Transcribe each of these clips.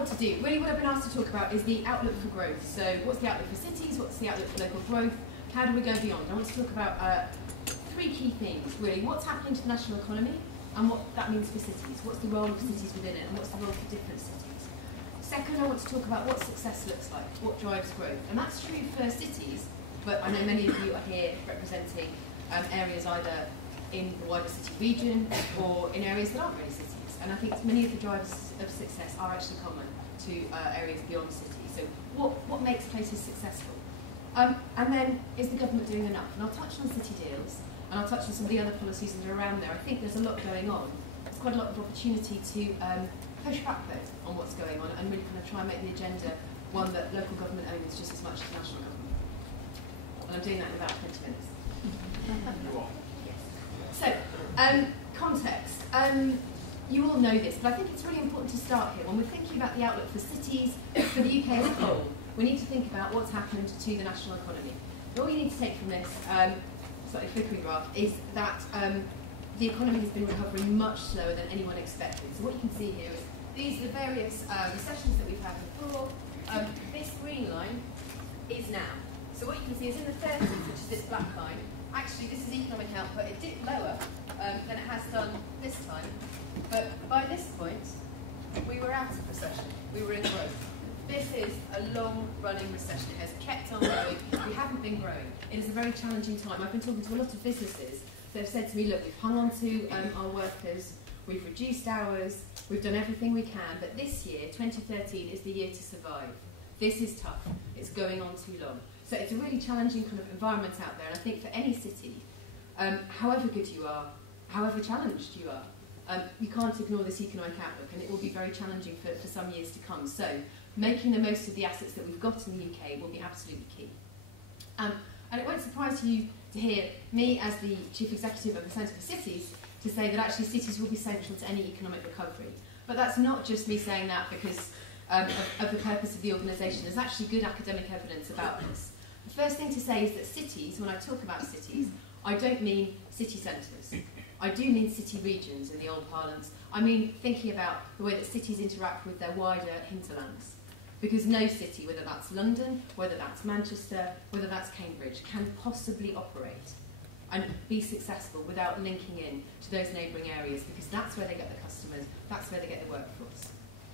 want to do, really what I've been asked to talk about is the outlook for growth. So what's the outlook for cities, what's the outlook for local growth, how do we go beyond? I want to talk about three key things, really. What's happening to the national economy and what that means for cities. What's the role of cities within it and what's the role for different cities. Second, I want to talk about what success looks like, what drives growth. And that's true for cities, but I know many of you are here representing areas either in the wider city region or in areas that aren't really cities. And I think many of the drivers of success are actually common to areas beyond cities. So what makes places successful? And then, is the government doing enough? And I'll touch on city deals, and I'll touch on some of the other policies that are around there. I think there's a lot going on. There's quite a lot of opportunity to push back though on what's going on and really kind of try and make the agenda one that local government owns just as much as national government. And I'm doing that in about 20 minutes. So, context. You all know this, but I think it's really important to start here. When we're thinking about the outlook for cities, for the UK as a whole, we need to think about what's happened to the national economy. And all you need to take from this, slightly flickering graph, is that the economy has been recovering much slower than anyone expected. So what you can see here is these are the various recessions that we've had before. This green line is now. So what you can see is in the 30s, which is this black line, actually this is economic output. It dipped lower than it has done this time. But by this point, we were out of recession. We were in growth. This is a long-running recession. It has kept on growing. We haven't been growing. It is a very challenging time. I've been talking to a lot of businesses that have said to me, look, we've hung on to our workers, we've reduced hours, we've done everything we can, but this year, 2013, is the year to survive. This is tough. It's going on too long. So it's a really challenging kind of environment out there, and I think for any city, however good you are, however challenged you are, you can't ignore this economic outlook, and it will be very challenging for some years to come. So making the most of the assets that we've got in the UK will be absolutely key. And it won't surprise you to hear me, as the Chief Executive of the Centre for Cities, to say that actually cities will be central to any economic recovery. But that's not just me saying that because of the purpose of the organisation. There's actually good academic evidence about this. The first thing to say is that cities, when I talk about cities, I don't mean city centres. I do mean city regions in the old parlance. I mean thinking about the way that cities interact with their wider hinterlands. Because no city, whether that's London, whether that's Manchester, whether that's Cambridge, can possibly operate and be successful without linking in to those neighbouring areas, because that's where they get the customers, that's where they get the workforce.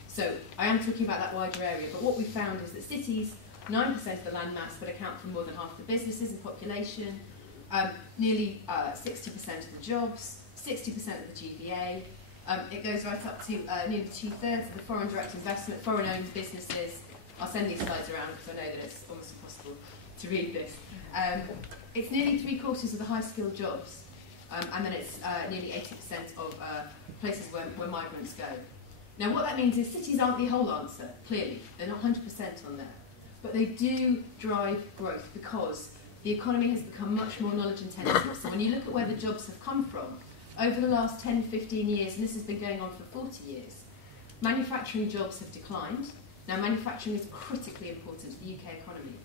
So I am talking about that wider area, but what we found is that cities, 9% of the land mass, but account for more than half the businesses and population, nearly 60% of the jobs, 60% of the GVA. It goes right up to nearly 2/3 of the foreign direct investment, foreign-owned businesses. I'll send these slides around because I know that it's almost impossible to read this. It's nearly 3/4 of the high-skilled jobs, and then it's nearly 80% of places where migrants go. Now, what that means is cities aren't the whole answer, clearly. They're not 100% on there. But they do drive growth because the economy has become much more knowledge-intensive. So when you look at where the jobs have come from, over the last 10, 15 years, and this has been going on for 40 years, manufacturing jobs have declined. Now, manufacturing is critically important to the UK economy,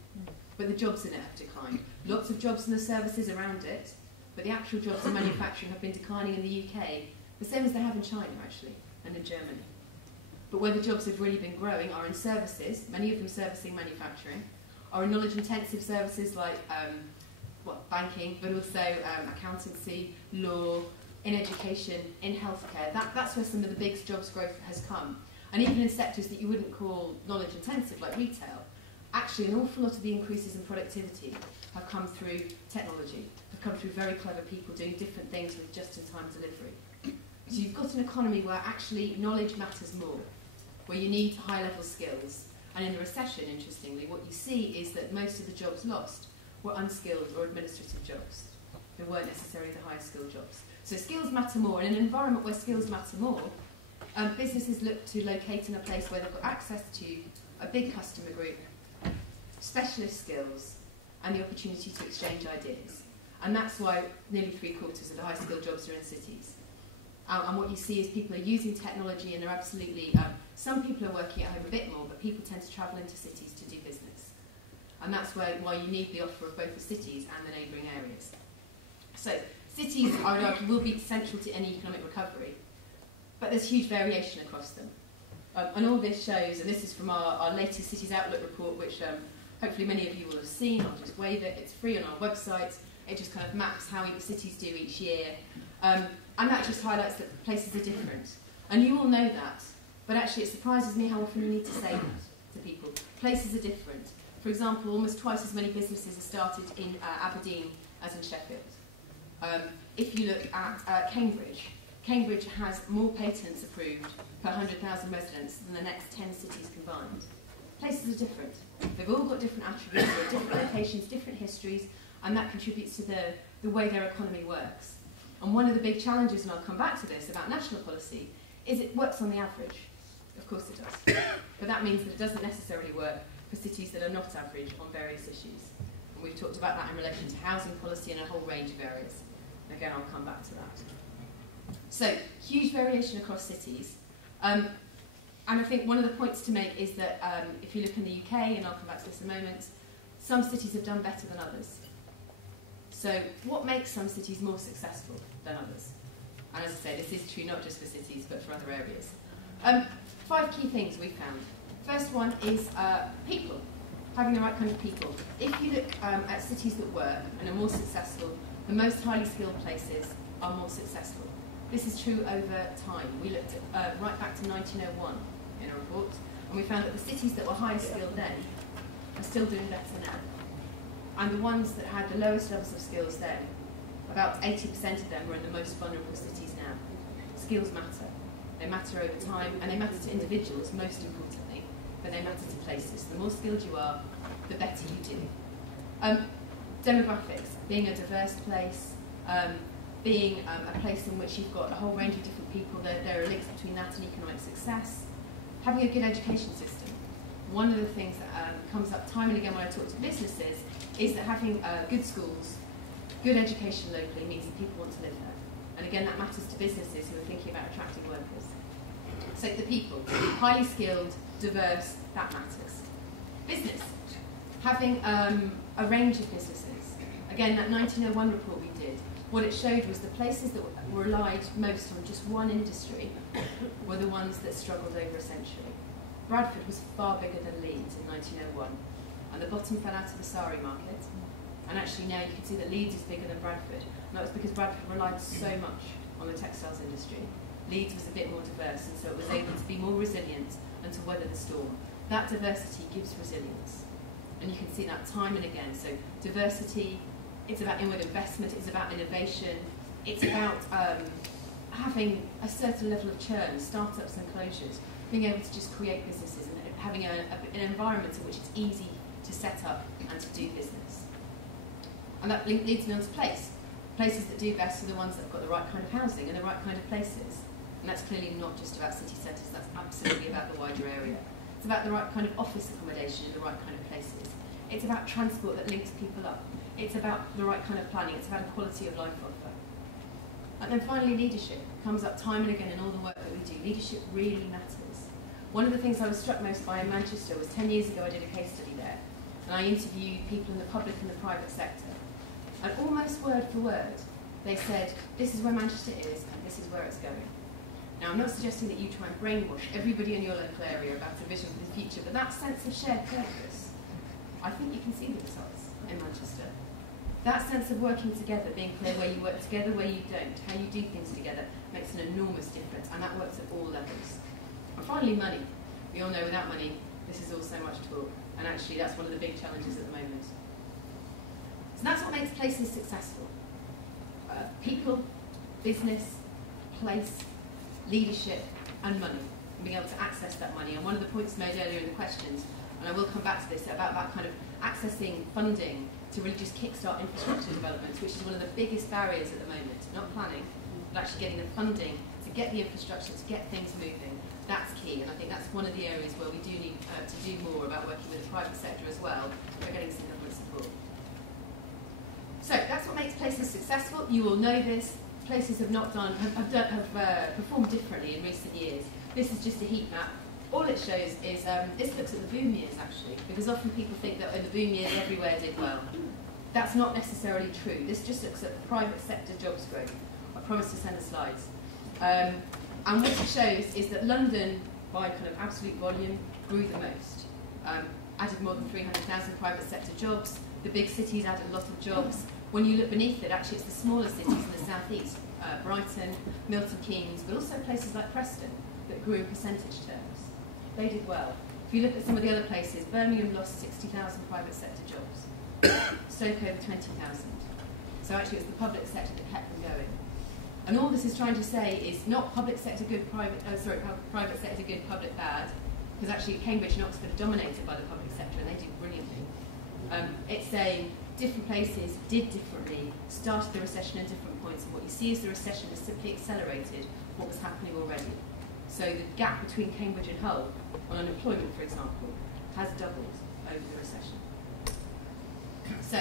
but the jobs in it have declined. Lots of jobs in the services around it, but the actual jobs in manufacturing have been declining in the UK, the same as they have in China, actually, and in Germany. But where the jobs have really been growing are in services, many of them servicing manufacturing, are in knowledge-intensive services like banking, but also accountancy, law, in education, in healthcare. That's where some of the big jobs growth has come. And even in sectors that you wouldn't call knowledge-intensive, like retail, actually an awful lot of the increases in productivity have come through technology, have come through very clever people doing different things with just-in-time delivery. So you've got an economy where actually knowledge matters more, where you need high-level skills. And in the recession, interestingly, what you see is that most of the jobs lost were unskilled or administrative jobs. They weren't necessarily the highest skilled jobs. So skills matter more. In an environment where skills matter more, businesses look to locate in a place where they've got access to a big customer group, specialist skills, and the opportunity to exchange ideas. And that's why nearly 3/4 of the high skilled jobs are in cities. And what you see is people are using technology, and they're absolutely, some people are working at home a bit more, but people tend to travel into cities to do business. And that's why you need the offer of both the cities and the neighbouring areas. So cities, I would argue, will be central to any economic recovery, but there's huge variation across them. And all this shows, and this is from our latest Cities Outlook report, which hopefully many of you will have seen. I'll just wave it. It's free on our website. It just kind of maps how cities do each year. And that just highlights that places are different. And you all know that, but actually it surprises me how often you need to say that to people. Places are different. For example, almost twice as many businesses are started in Aberdeen as in Sheffield. If you look at Cambridge, Cambridge has more patents approved per 100,000 residents than the next 10 cities combined. Places are different. They've all got different attributes, they've got different locations, different histories, and that contributes to the way their economy works. And one of the big challenges, and I'll come back to this, about national policy, is it works on the average. Of course it does. But that means that it doesn't necessarily work for cities that are not average on various issues. And we've talked about that in relation to housing policy and a whole range of areas. And again, I'll come back to that. So, huge variation across cities. And I think one of the points to make is that if you look in the UK, and I'll come back to this in a moment, some cities have done better than others. So what makes some cities more successful than others? And as I say, this is true not just for cities, but for other areas. 5 key things we've found. First one is people, having the right kind of people. If you look at cities that work and are more successful, the most highly skilled places are more successful. This is true over time. We looked at right back to 1901 in a report, and we found that the cities that were higher skilled then are still doing better now. And the ones that had the lowest levels of skills then, about 80% of them were in the most vulnerable cities now. Skills matter. They matter over time, and they matter to individuals, most importantly, but they matter to places. The more skilled you are, the better you do. Demographics, being a diverse place, being a place in which you've got a whole range of different people, there are links between that and economic success. Having a good education system. One of the things that comes up time and again when I talk to businesses is that having good schools, good education locally means that people want to live there. And again, that matters to businesses who are thinking about attracting workers. So the people, highly skilled, diverse, that matters. Business, having a range of businesses. Again, that 1901 report we did, what it showed was the places that relied most on just one industry were the ones that struggled over a century. Bradford was far bigger than Leeds in 1901, and the bottom fell out of the sari market. And actually now you can see that Leeds is bigger than Bradford, and that was because Bradford relied so much on the textiles industry. Leeds was a bit more diverse, and so it was able to be more resilient and to weather the storm. That diversity gives resilience, and you can see that time and again. So diversity, it's about inward investment, it's about innovation, it's about having a certain level of churn, startups and closures, being able to just create businesses and having an environment in which it's easy to set up and to do business. And that leads me on to place. Places that do best are the ones that have got the right kind of housing and the right kind of places. And that's clearly not just about city centres, that's absolutely about the wider area. It's about the right kind of office accommodation in the right kind of places. It's about transport that links people up. It's about the right kind of planning. It's about a quality of life offer. And then finally, leadership comes up time and again in all the work that we do. Leadership really matters. One of the things I was struck most by in Manchester was 10 years ago I did a case study there, and I interviewed people in the public and the private sector. And almost word for word, they said, this is where Manchester is and this is where it's going. Now, I'm not suggesting that you try and brainwash everybody in your local area about a vision for the future, but that sense of shared purpose, I think you can see the results in Manchester. That sense of working together, being clear where you work together, where you don't, how you do things together, makes an enormous difference, and that works at all levels. And finally, money. We all know without money, this is all so much talk, and actually that's one of the big challenges at the moment. So that's what makes places successful. People, business, place, leadership, and money, and being able to access that money. And one of the points made earlier in the questions, and I will come back to this, about that kind of accessing funding to really just kickstart infrastructure development, which is one of the biggest barriers at the moment. Not planning, but actually getting the funding to get the infrastructure, to get things moving. That's key, and I think that's one of the areas where we do need to do more about working with the private sector as well, for getting some government support. So that's what makes places successful. You all know this. Places have performed differently in recent years. This is just a heat map. All it shows is, this looks at the boom years actually, because often people think that in the boom years everywhere did well. That's not necessarily true. This just looks at the private sector jobs growth. I promise to send the slides. And what it shows is that London by kind of absolute volume, grew the most. Added more than 300,000 private sector jobs. The big cities added a lot of jobs. When you look beneath it, actually it's the smaller cities in the southeast, Brighton, Milton Keynes, but also places like Preston that grew in percentage terms. They did well. If you look at some of the other places, Birmingham lost 60,000 private sector jobs. Stoke over 20,000. So actually it's the public sector that kept them going. And all this is trying to say is not public sector good, private sector good, public bad, because actually Cambridge and Oxford are dominated by the public sector and they do brilliantly. It's saying different places did differently, started the recession at different points, and what you see is the recession has simply accelerated what was happening already. So the gap between Cambridge and Hull on unemployment, for example, has doubled over the recession. So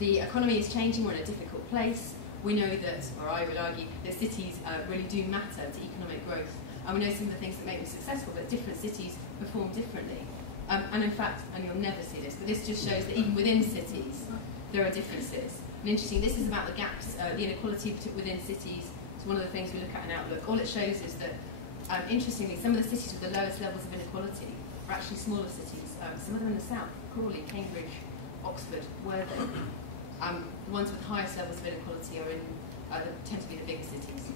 the economy is changing, we're in a difficult place. We know that, or I would argue, that cities really do matter to economic growth. And we know some of the things that make them successful, but different cities perform differently. And in fact, and you'll never see this, but this just shows that even within cities, there are differences. And interesting, this is about the gaps, the inequality within cities. It's one of the things we look at in Outlook. All it shows is that, interestingly, some of the cities with the lowest levels of inequality are actually smaller cities. Some of them in the south, Crawley, Cambridge, Oxford, Worthing. The ones with the highest levels of inequality tend to be the bigger cities.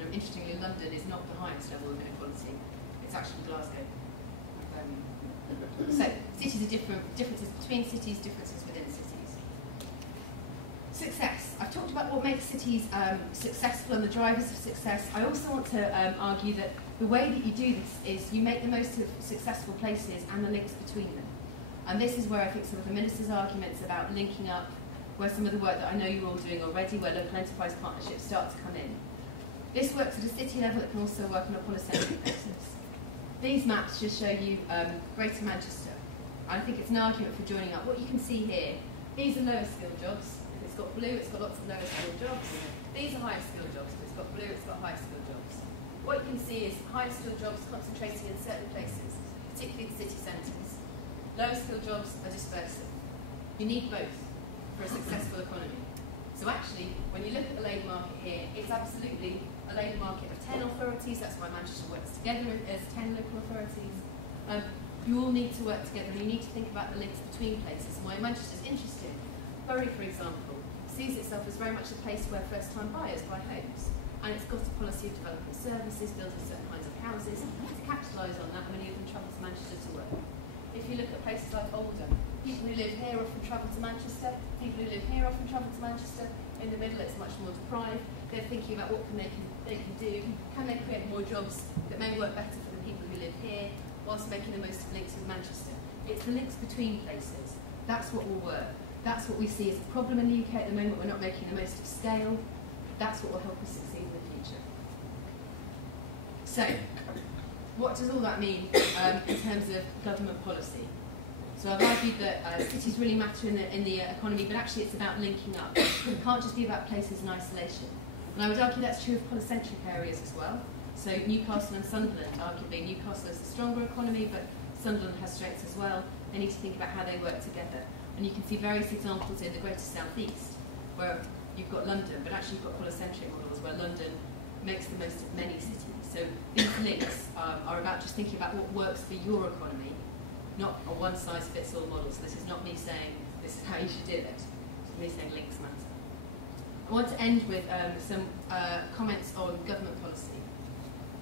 And interestingly, London is not the highest level of inequality. It's actually Glasgow. So cities are different, differences between cities, differences within cities. Success. I've talked about what makes cities successful and the drivers of success. I also want to argue that the way that you do this is you make the most of successful places and the links between them. And this is where I think some of the Minister's arguments about linking up, where some of the work that I know you're all doing already, where local enterprise partnerships start to come in. This works at a city level, it can also work on a polycentric basis. These maps just show you Greater Manchester. I think it's an argument for joining up. What you can see here, these are lower skilled jobs. If it's got blue, it's got lots of lower skilled jobs. These are higher skilled jobs. If it's got blue, it's got higher skilled jobs. What you can see is higher skilled jobs concentrating in certain places, particularly the city centres. Lower skilled jobs are dispersing. You need both for a successful economy. So actually, when you look at the labour market here, it's absolutely a labour market of 10 authorities. That's why Manchester works together as 10 local authorities. You all need to work together and you need to think about the links between places and why Manchester's interesting. Bury, for example, sees itself as very much a place where first-time buyers buy homes. And it's got a policy of developing services, building certain kinds of houses. To capitalise on that, many of them travel to Manchester to work. If you look at places like Oldham, people who live here often travel to Manchester, people who live here often travel to Manchester. In the middle, it's much more deprived. They're thinking about what they can do. Can they create more jobs that may work better for the people who live here, whilst making the most of links with Manchester? It's the links between places. That's what will work. That's what we see as a problem in the UK at the moment. We're not making the most of scale. That's what will help us succeed in the future. So, what does all that mean in terms of government policy? So I've argued that cities really matter in the economy, but actually it's about linking up. It can't just be about places in isolation. And I would argue that's true of polycentric areas as well. So Newcastle and Sunderland, arguably Newcastle has a stronger economy, but Sunderland has strengths as well. They need to think about how they work together. And you can see various examples in the Greater South East, where you've got London, but actually you've got polycentric models where London makes the most of many cities. So these links are about just thinking about what works for your economy, not a one-size-fits-all model. So this is not me saying this is how you should do it. It's me saying links matter. I want to end with some comments on government policy.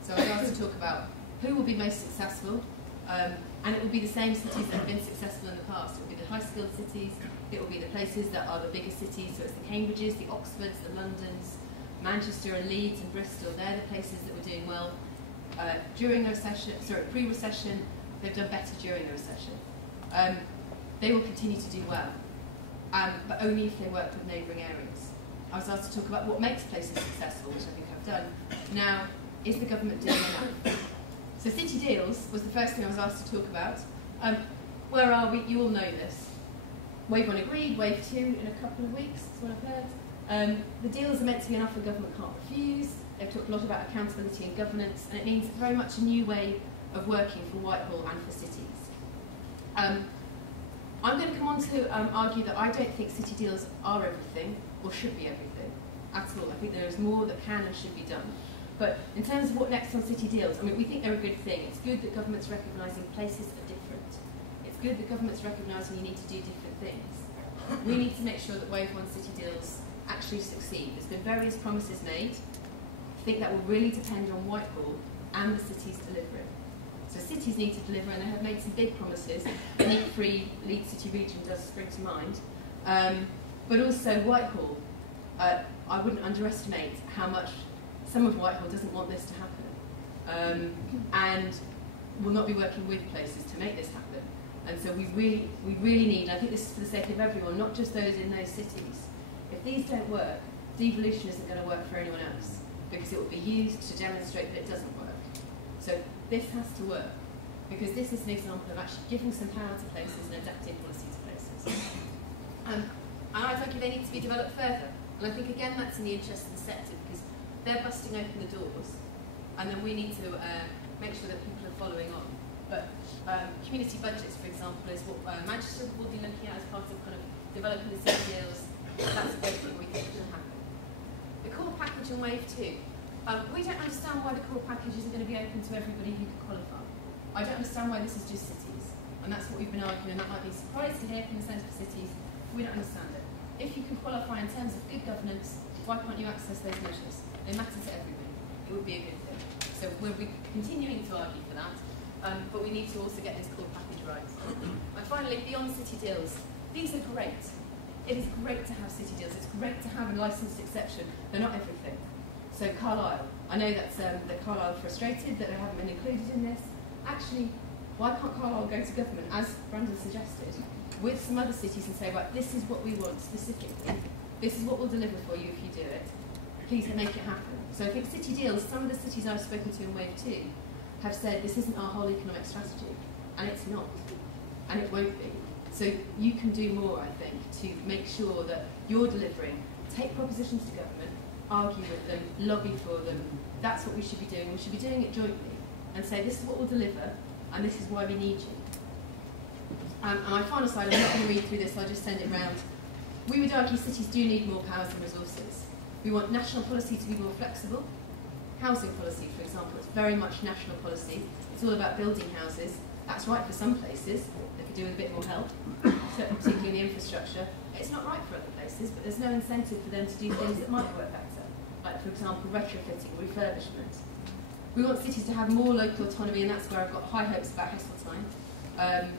So I'd like to talk about who will be most successful, and it will be the same cities that have been successful in the past. It will be the high-skilled cities, it will be the places that are the biggest cities, so it's the Cambridges, the Oxfords, the Londons, Manchester and Leeds and Bristol. They're the places that were doing well during the recession, pre-recession. They've done better during the recession. They will continue to do well, but only if they work with neighbouring areas. I was asked to talk about what makes places successful, which I think I've done. Now, is the government doing enough? So City Deals was the first thing I was asked to talk about. Where are we? You all know this. Wave 1 agreed, Wave 2 in a couple of weeks, that's what I've heard. The deals are meant to be an offer government can't refuse. They've talked a lot about accountability and governance, and it means very much a new way of working for Whitehall and for cities. I'm going to come on to argue that I don't think City Deals are everything, or should be everything, at all. I think there is more that can and should be done. But in terms of what next on city deals, I mean, we think they're a good thing. It's good that government's recognising places are different. It's good that government's recognising you need to do different things. We need to make sure that Wave 1 city deals actually succeed. There's been various promises made. I think that will really depend on Whitehall and the cities delivering. So cities need to deliver, and they have made some big promises. The NEET-free Leeds City region does spring to mind. But also Whitehall, I wouldn't underestimate how much some of Whitehall doesn't want this to happen, and will not be working with places to make this happen. And so we really need, I think this is for the sake of everyone, not just those in those cities. If these don't work, devolution isn't going to work for anyone else, because it will be used to demonstrate that it doesn't work. So this has to work, because this is an example of actually giving some power to places and adapting policy to places. And I think they need to be developed further. And I think, again, that's in the interest of the sector, because they're busting open the doors, and then we need to make sure that people are following on. But community budgets, for example, is what Manchester will be looking at as part of kind of developing the city deals. That's a great thing we think will happen. The core package on Wave 2. We don't understand why the core package isn't going to be open to everybody who can qualify. I don't understand why this is just cities. And that's what we've been arguing, and that might be a surprise to hear from the Centre for Cities. We don't understand it. If you can qualify in terms of good governance, why can't you access those measures? They matter to everybody. It would be a good thing. So we'll be continuing to argue for that, but we need to also get this core package right. And finally, beyond city deals, these are great. It is great to have city deals. It's great to have a licensed exception. They're not everything. So Carlisle, I know that Carlisle are frustrated that they haven't been included in this. Actually, why can't Carlisle go to government, as Brandon suggested, with some other cities and say, right, this is what we want specifically. This is what we'll deliver for you if you do it. Please make it happen. So I think city deals, some of the cities I've spoken to in Wave 2 have said this isn't our whole economic strategy, and it's not, and it won't be. So you can do more, I think, to make sure that you're delivering. Take propositions to government, argue with them, lobby for them. That's what we should be doing. We should be doing it jointly and say this is what we'll deliver, and this is why we need you. And my final slide, I'm not going to read through this, I'll just send it round. We would argue cities do need more powers and resources. We want national policy to be more flexible. Housing policy, for example, it's very much national policy. It's all about building houses. That's right for some places. They could do with a bit more help, particularly in the infrastructure. It's not right for other places, but there's no incentive for them to do things that might work better, like, for example, retrofitting or refurbishment. We want cities to have more local autonomy, and that's where I've got high hopes about Heseltine.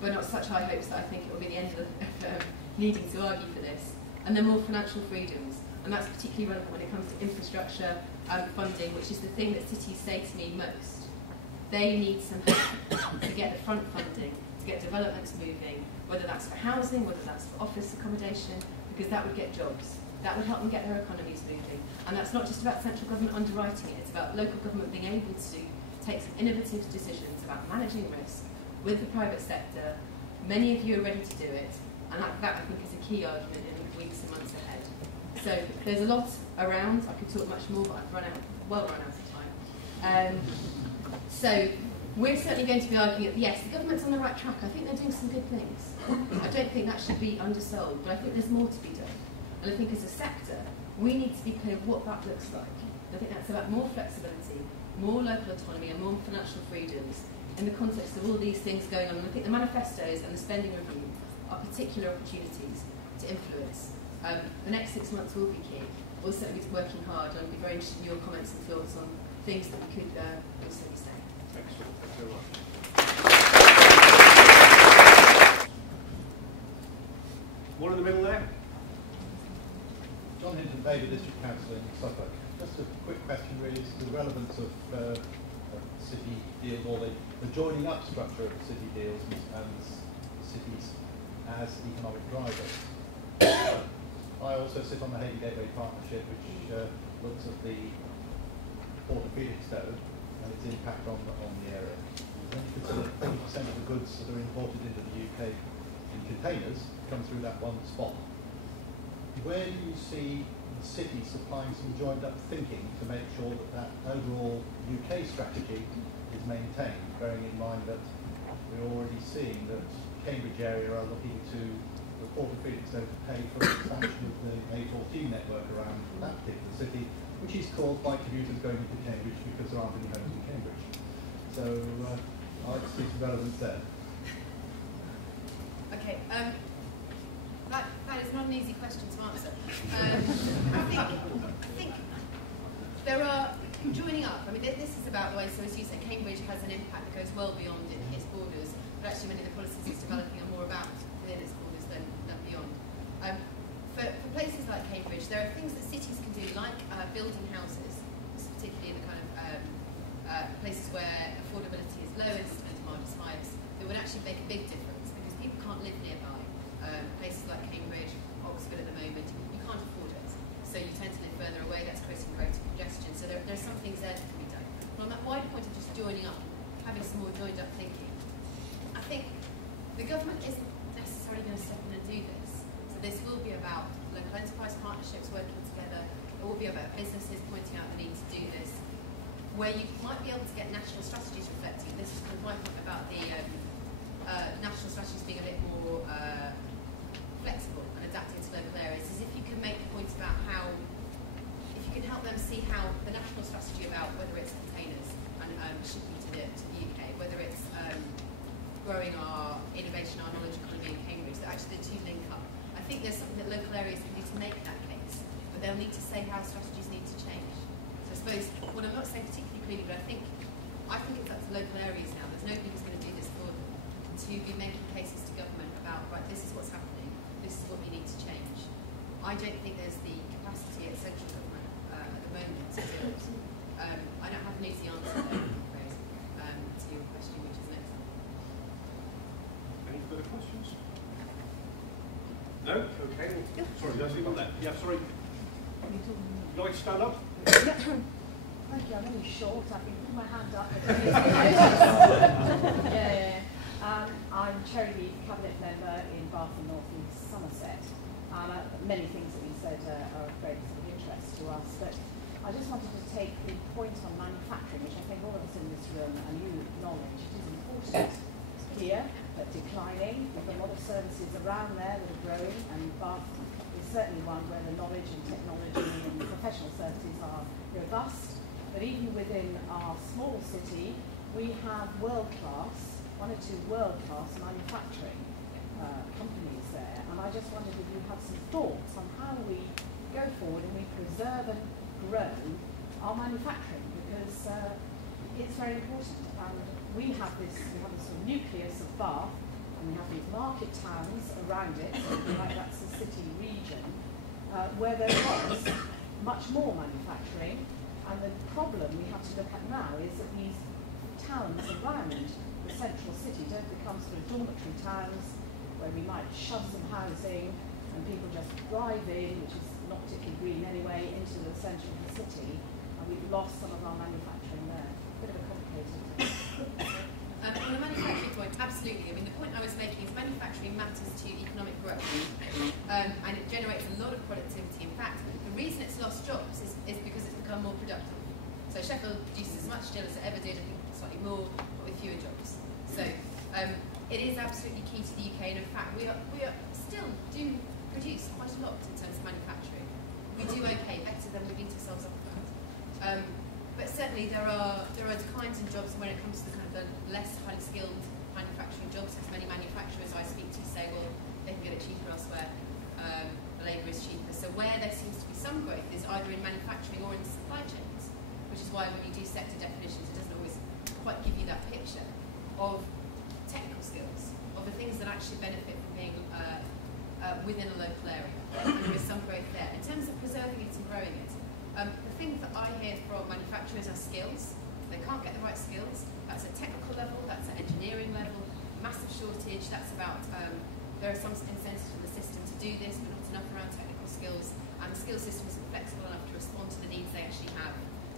But not such high hopes that I think it will be the end of needing to argue for this. And then more financial freedoms, and that's particularly relevant when it comes to infrastructure funding, which is the thing that cities say to me most. They need some help to get the front funding, to get developments moving, whether that's for housing, whether that's for office accommodation, because that would get jobs. That would help them get their economies moving. And that's not just about central government underwriting it, it's about local government being able to take some innovative decisions about managing risk with the private sector. Many of you are ready to do it, and that I think is a key argument in the weeks and months ahead. So there's a lot around. I could talk much more, but I've run out of time. So we're certainly going to be arguing that, yes, the government's on the right track. I think they're doing some good things. I don't think that should be undersold, but I think there's more to be done. And I think as a sector, we need to be clear what that looks like. I think that's about more flexibility, more local autonomy, and more financial freedoms in the context of all these things going on. And I think the manifestos and the spending review are particular opportunities to influence. The next 6 months will be key. We'll certainly be working hard, and I'd be very interested in your comments and thoughts on things that we could also be saying. Excellent. Thanks very much. One in the middle there. John Hinton, Baber District Council in Suffolk. Just a quick question really as to the relevance of city deals, or the joining up structure of city deals and cities as economic drivers. I also sit on the Hayley Gateway Partnership, which looks at the Port of Felixstowe and its impact on the area. When you consider 30% of the goods that are imported into the UK in containers come through that one spot, where do you see the city supplying some joined up thinking to make sure that that overall UK strategy is maintained, bearing in mind that we're already seeing that Cambridge area are looking to the Port of Felixstowe to pay for the expansion of the A14 network around that particular city, which is caused by commuters going into Cambridge because there aren't any homes in Cambridge. So I'd like to see some relevance there. Okay, that is not an easy question to answer. I think there are joining up. I mean, this is about the way. So as you said, Cambridge has an impact that goes well beyond its borders. But actually, many of the policies it's developing are more about within its borders than beyond. For places like Cambridge, there are things that cities can do, like building houses, particularly in the kind of places where affordability is lowest and demand is highest, that would actually make a big difference because people can't live nearby. Places like Cambridge, Oxford at the moment, you can't afford it. So you tend to live further away, that's creating greater congestion. So there's some things there that can be done. But on that wider point of just joining up, having some more joined up thinking, I think the government isn't necessarily going to step in and do this. So this will be about local enterprise partnerships working together. It will be about businesses pointing out the need to do this. Where you might be able to get national strategies reflecting. This is kind of my point about the national strategies being a bit more flexible and adapting to local areas. Is if you can make points about how, if you can help them see how the national strategy about whether it's containers and shipping to the UK, whether it's growing our innovation, our knowledge economy in Cambridge, that actually the two link up. I think there's something that local areas can do to make that case, but they'll need to say how strategies need to change. So I suppose, what I'm not saying particularly clearly, but I think it's up to local areas now. There's nobody who's going to do this for them, to be making cases to government about, right, this is what's happening, this is what you need to change. I don't think there's the capacity at central government at the moment to do it. I don't have an easy answer there, I'm afraid, to your question, which is next. Any further questions? No? Okay. Sorry, there's anyone there. Yeah, sorry. Would you like to stand up? Thank you, I'm only short, I've been putting my hand up. I'm Cherry Leaf, Cabinet Member in Bath and North East Somerset. Many things that you said are of great sort of interest to us, but I just wanted to take the point on manufacturing, which I think all of us in this room and you acknowledge it is important here, but declining. There's a lot of services around there that are growing, and Bath is certainly one where the knowledge and technology and professional services are robust. But even within our small city, we have world-class, one or two world-class manufacturing companies there. And I just wondered if you had some thoughts on how we go forward and we preserve and grow our manufacturing, because it's very important. And we have a sort of nucleus of Bath, and we have these market towns around it, so like that's the city region, where there was much more manufacturing. And the problem we have to look at now is that these towns around the central city don't become sort of dormitory towns where we might shove some housing and people just drive in, which is not particularly green anyway, into the centre of the city, and we've lost some of our manufacturing there. Bit of a complicated thing. On the manufacturing point, absolutely. I mean, the point I was making is manufacturing matters to economic growth, and it generates a lot of productivity. In fact, the reason it's lost jobs is because it's become more productive. So Sheffield produces as much steel as it ever did, I think slightly more, but with fewer jobs. So it is absolutely key to the UK, and in fact, we are still do produce quite a lot in terms of manufacturing. We do okay, better than we beat ourselves up about. But certainly there are declines in jobs when it comes to the kind of the less highly skilled manufacturing jobs, because many manufacturers I speak to say, well, they can get it cheaper elsewhere, the labour is cheaper. So where there seems to be some growth is either in manufacturing or in supply chains, which is why when you do sector definitions, it doesn't always quite give you that picture of technical skills, of the things that actually benefit from being within a local area. And there is some growth there. In terms of preserving it and growing it, the things that I hear from manufacturers are skills. They can't get the right skills. That's at technical level, that's at engineering level, massive shortage. That's about, there are some incentives in the system to do this, but not enough around technical skills. And the skill system isn't flexible enough to respond to the needs they actually have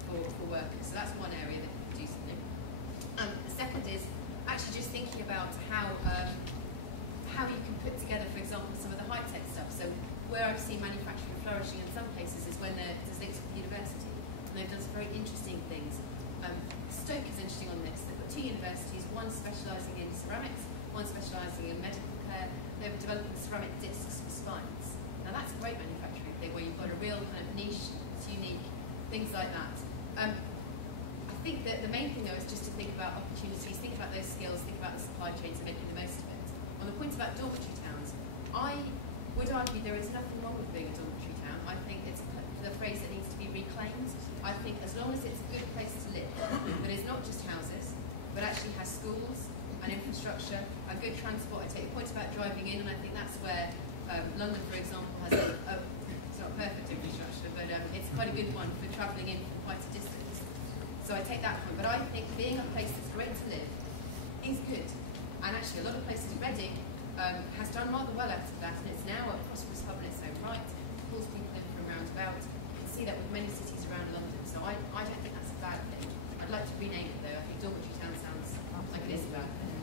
for workers. So that's one area that can do something. The second is actually just thinking about how you can put together, for example, some of the high-tech stuff. So where I've seen manufacturing flourishing in some cases is when there's links with the university. And they've done some very interesting things. Stoke is interesting on this. They've got two universities, one specialising in ceramics, one specialising in medical care. They're developing ceramic discs for spines. Now that's a great manufacturing thing where you've got a real kind of niche, it's unique things like that. I think that the main thing though is just to think about opportunities, think about those skills, think about the supply chains and making the most of it. On the point about dormitory towns, I would argue there is nothing wrong with being a dormitory town. I think it's the phrase that needs to be reclaimed. I think as long as it's a good place to live, that is not just houses, but actually has schools and infrastructure and good transport. I take the point about driving in, and I think that's where London, for example, has it's not perfect infrastructure, but it's quite a good one for travelling in from quite a distance. So I take that point. But I think being a place that's great to live is good. And actually, a lot of places, Reading has done rather well out of that, and it's now a prosperous hub in its own right. It pulls people in from roundabout. You can see that with many cities around London. So I don't think that's a bad thing. I'd like to rename it though. I think dormitory town sounds like it is a bad thing.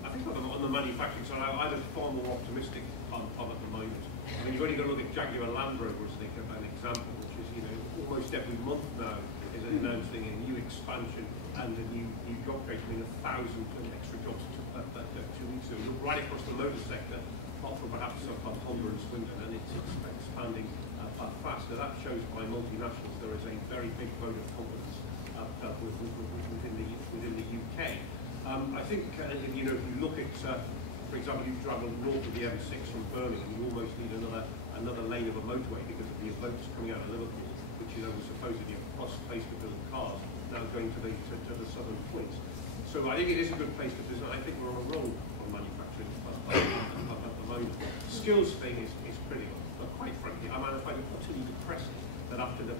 I think on the manufacturing side, I'm far more optimistic on at the moment. I mean, you've only got to look at Jaguar Land Rover as an example, which is, you know, almost every month now is announcing a new expansion and a new job creation. I mean, 1,000 extra jobs 2 weeks ago. You look right across the motor sector, apart from perhaps Honda and Swindon, and it's expanding fast. Now that shows by multinationals there is a very big vote of confidence within the UK. I think you know, if you look at, for example, you travel north of the M6 from Birmingham, you almost need another lane of a motorway because of the boats coming out of Liverpool, which you know was supposedly a cost place to build cars, now going to the southern points. So I think it is a good place to design. I think we're on a roll on manufacturing at the moment. Skills thing is critical, but quite frankly, I find it utterly depressing that after the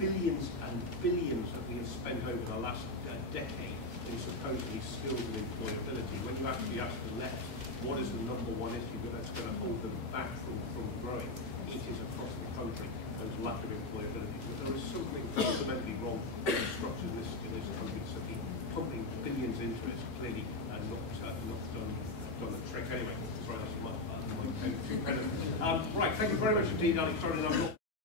billions and billions that we have spent over the last decade in supposedly skills and employability, when you actually ask the left what is the #1 issue that's going to hold them back from growing, it is across the country, those lack of employability. But there is something fundamentally wrong with the structure in this country, simply pumping billions into it, clearly not done the trick. Anyway, sorry, that's my two pence. Right, thank you very much indeed, Alexandra.